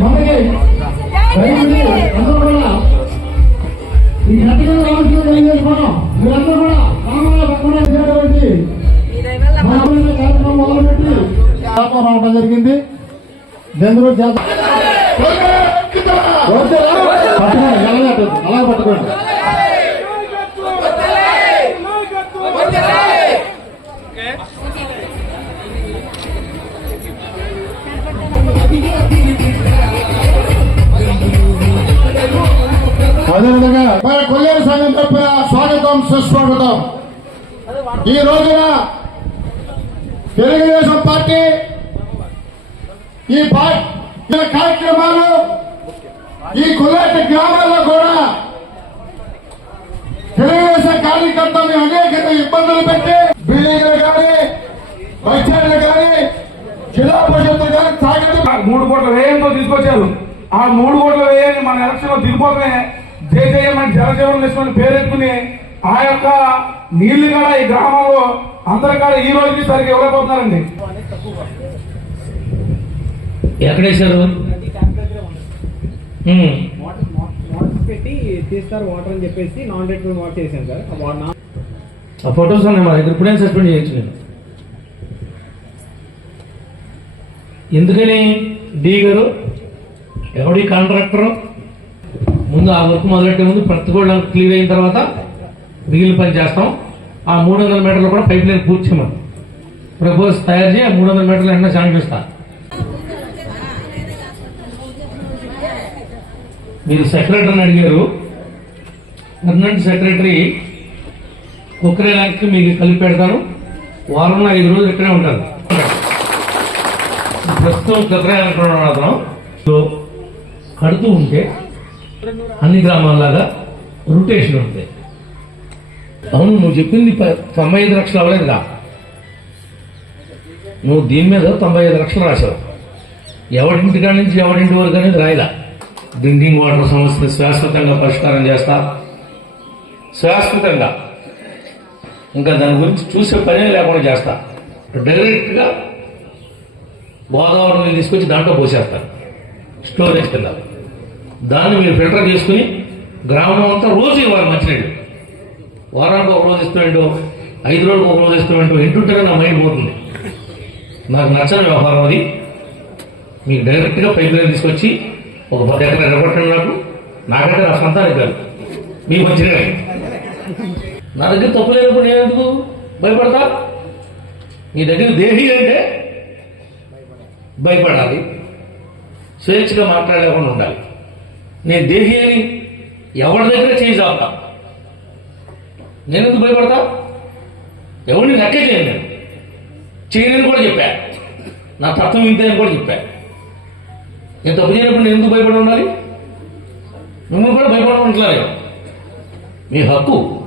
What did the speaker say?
మమ్మల్ని దయచేసి అందరూ కూడా ఈ గట్టిగా రావాల్సిన ఏం చేసుకోవడం మీరందరూ కూడా కామన్గా పక్కన చేరవేసి మన ఊరిలో కార్యక్రమం మొదలుపెట్టి వ్యాపారం రావడం జరిగింది జంద్రు చేత అలాగే పట్టుకోండి, అదేవిధంగా మన కొల్లేరు సంఘం తరఫున స్వాగతం సుస్వాగతం. ఈ రోజున తెలుగుదేశం పార్టీ ఈ పా- ఈ కార్యక్రమాలు ఈ కొల్లేటి గ్రామాల్లో కూడా తెలుగుదేశం కార్యకర్తలు అనేక ఇబ్బందులు పెట్టి బిల్డింగ్లు కానీ బస్టాండ్లు కానీ జిల్లా పరిషత్తులు కానీ తాగదు మూడు కోట్ల వ్యయంతో తీసుకొచ్చారు. ఆ మూడు కోట్ల వ్యయాన్ని మన ఎలక్షన్లో దిగిపోతే జయజయమని జలజీవన్ మిషన్ పేరెత్తుకుని ఆ యొక్క నీళ్ళు కూడా ఈ గ్రామంలో అందరి కాడ ఈ రోజుకి సరిగ్గా ఇవ్వలేకపోతున్నారండి. ఎక్కడేశారు? పెట్టి తీస్తారు వాటర్ అని చెప్పేసి నాన్ వాటర్ చేశాను సార్ ఆ ఫొటోస్ ఉన్నాయి మా దగ్గర. ఇప్పుడేం సస్పెండ్ చేయొచ్చు నేను? ఎందుకని? డి గారు? ఎవడి కాంట్రాక్టర్? ముందు ఆ వర్క్ మొదలెట్టే ముందు ప్రతి కూడా క్లియర్ అయిన తర్వాత మిగిలిన పని చేస్తాం. ఆ మూడు వందల మీటర్లు కూడా పైప్ లైన్ పూర్తి చేయమని. ప్రపోజ్ తయారు చేయి ఆ మూడు వందల మీటర్లు వెంటనే శాంక్షన్ ఇస్తా మీరు సెక్రటరీని అడిగారు. పర్మనెంట్ సెక్రటరీ కుక్కరేలాంటి మీకు కలిపి పెడతాను. వారంలో ఐదు రోజులు ఇక్కడే ఉంటారు. ప్రస్తుతం కుక్కరేలంకడం కడుతూ ఉంటే అన్ని గ్రామాల్లాగా రొటేషన్ ఉంటుంది అవును నువ్వు చెప్పింది తొంభై ఐదు లక్షలు అవ్వలేదుగా. నువ్వు దీని మీద తొంభై ఐదు లక్షలు రాశావు. ఎవరింటి కాడి నుంచి ఎవరింటి వరకు అనేది రాయలా. డ్రింకింగ్ వాటర్ సమస్యను శాశ్వతంగా పరిష్కారం చేస్తా. శాశ్వతంగా. ఇంకా దాని గురించి చూసే పనే లేకుండా చేస్తా. డైరెక్ట్గా గోదావరి తీసుకొచ్చి దాంట్లో పోసేస్తారు స్టోరేజ్ కింద. దాన్ని మీరు ఫిల్టర్ చేసుకుని గ్రామం అంతా రోజు ఇవ్వాలి మంచినీళ్ళు వారానికి ఒక రోజు ఇస్తున్నాడు ఐదు రోజులకు ఒక రోజు ఇస్తున్నాడు ఎంటుంటేనే నా మైండ్ పోతుంది. నాకు నచ్చని వ్యవహారం అది. మీకు డైరెక్ట్గా పైప్ లైన్ తీసుకొచ్చి ఒక పది ఎకరాలు నిలబట్టండి నాకు. నాకంటే నా సొంతానికి కాదు. మీకు మంచిగా నా దగ్గర తప్పు లేనప్పుడు నేను ఎందుకు భయపడతా? మీ దగ్గర దేహి అంటే భయపడాలి. స్వేచ్ఛగా మాట్లాడలేకుండా ఉండాలి. నేను దేహి అని ఎవరి దగ్గర చేయి చాపుతా నేను ఎందుకు భయపడతా? ఎవరిని లెక్క చేయను నేను. చేయనని కూడా చెప్పా. నా తత్వం ఇంతే అని కూడా చెప్పా. నేను తప్పు చేయనప్పుడు నేను ఎందుకు భయపడి ఉండాలి? మిమ్మల్ని కూడా భయపడమంటున్నారు మీ హక్కు.